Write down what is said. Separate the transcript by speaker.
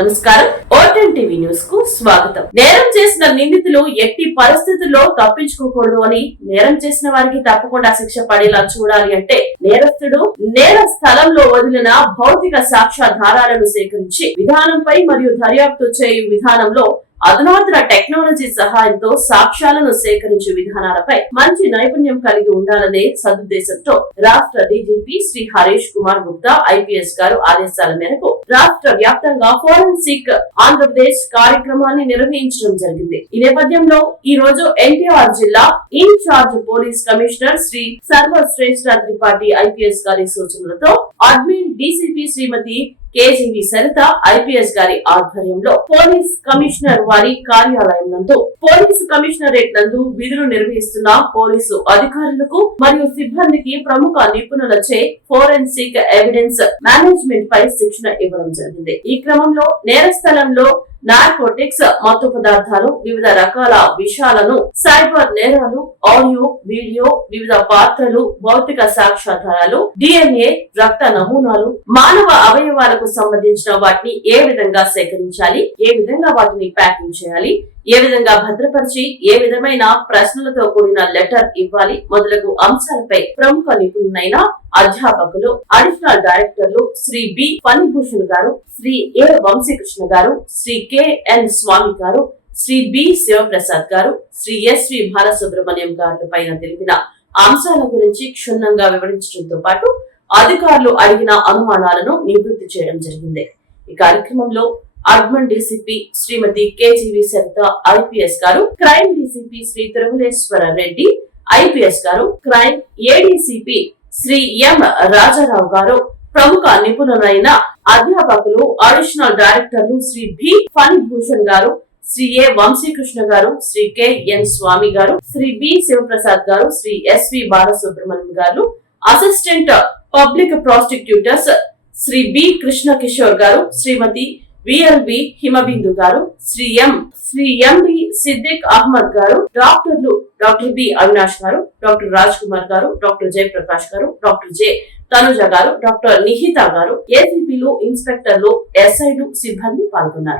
Speaker 1: నమస్కారం. ఓటెన్ టీవీ న్యూస్కు స్వాగతం. నేరం చేసిన నిందితులు ఎట్టి పరిస్థితుల్లో తప్పించుకోకూడదు అని నేరం చేసిన వారికి తప్పకుండా శిక్ష పడేలా చూడాలి అంటే నేరస్తుడు నేర స్థలంలో వదిలిన భౌతిక సాక్ష్యాధారాలను సేకరించి విధానంపై మరియు దర్యాప్తు చేయు విధానంలో అధునాతన టెక్నాలజీ సహాయంతో సాక్ష్యాలను సేకరించే విధానాలపై మంచి నైపుణ్యం కలిగి ఉండాలనే సదుద్దేశంతో రాష్ట్ర డీజీపీ శ్రీ హరీష్ కుమార్ గుప్తా ఐపీఎస్ గారు ఆదేశాల మేరకు రాష్ట్ర వ్యాప్తంగా ఫోరెన్సిక్ ఆంధ్రప్రదేశ్ కార్యక్రమాన్ని నిర్వహించడం జరిగింది. ఈ నేపథ్యంలో ఈ రోజు ఎన్టీఆర్ జిల్లా in-charge police commissioner Shri Sarvashreshtha Tripathi IPS గారి సూచనలతో admin DCP Shrimati KGV Saritha IPS గారి ఆధ్వర్యంలో పోలీస్ కమిషనర్ వారి కార్యాలయం నందు పోలీసు కమిషనరేట్ నందు విధులు నిర్వహిస్తున్న పోలీసు అధికారులకు మరియు సిబ్బందికి ప్రముఖ నిపుణులచే ఫోరెన్సిక్ ఎవిడెన్స్ మేనేజ్మెంట్ పై శిక్షణ ఇవ్వడం జరిగింది. ఈ క్రమంలో నేర స్థలంలో నార్కోటిక్స్ మత్తు పదార్థాలు వివిధ రకాల విషయాలను సైబర్ నేరాలు ఆడియో వీడియో వివిధ పాత్రలు భౌతిక సాక్ష్యాధారాలు డిఎన్ఏ రక్త నమూనాలు మానవ అవయవాలకు సంబంధించిన వాటిని ఏ విధంగా సేకరించాలి ఏ విధంగా వాటిని ప్యాకింగ్ చేయాలి ఏ విధంగా భద్రపరిచి ఏ విధమైన ప్రశ్నలతో కూడిన లెటర్ ఇవ్వాలి మొదలగు అంశాలపై ప్రముఖ నిపుణులైన అధ్యాపకులు అడిషనల్ డైరెక్టర్లు శ్రీ బి. ఫణిభూషణ్ గారు శ్రీ ఏ. వంశీకృష్ణ గారు శ్రీ కెఎన్ స్వామి గారు శ్రీ బి శివప్రసాద్ గారు శ్రీ ఎస్వి బాలసుబ్రహ్మణ్యం గారు పైన తెలిపిన అంశాల గురించి క్షుణ్ణంగా వివరించడంతో పాటు అధికారులు అడిగిన అనుమానాలను నివృత్తి చేయడం జరిగింది. ఈ కార్యక్రమంలో urban DCP Shrimati KGV Saritha IPS గారు crime DCP Shri Tirumaleshwara Reddy IPS గారు crime ADCP Shri M Rajarao గారు ప్రముఖ నిపుణులైన అధ్యాపకులు అడిషనల్ డైరెక్టర్లు శ్రీ బి. ఫణిభూషణ్ గారు శ్రీ ఏ. వంశీకృష్ణ గారు శ్రీ కె. ఎన్. స్వామి గారు శ్రీ బి. శివప్రసాద్ గారు శ్రీ ఎస్వి బాలసుబ్రహ్మణ్యం గారు assistant public prosecutors Shri B. Krishna Kishore గారు శ్రీమతి విఎల్వి హిమబిందు గారు శ్రీ ఎం. శ్రీ ఎండి సిద్దిక్ అహ్మద్ గారు డాక్టర్లు డాక్టర్ బి. అవినాష్ గారు డాక్టర్ రాజ్ కుమార్ గారు డాక్టర్ జయప్రకాష్ గారు డాక్టర్ జె. తనుజ గారు డాక్టర్ నిహిత గారు ఏసీపీలు ఇన్స్పెక్టర్లు ఎస్ఐలు సిబ్బంది పాల్గొన్నారు.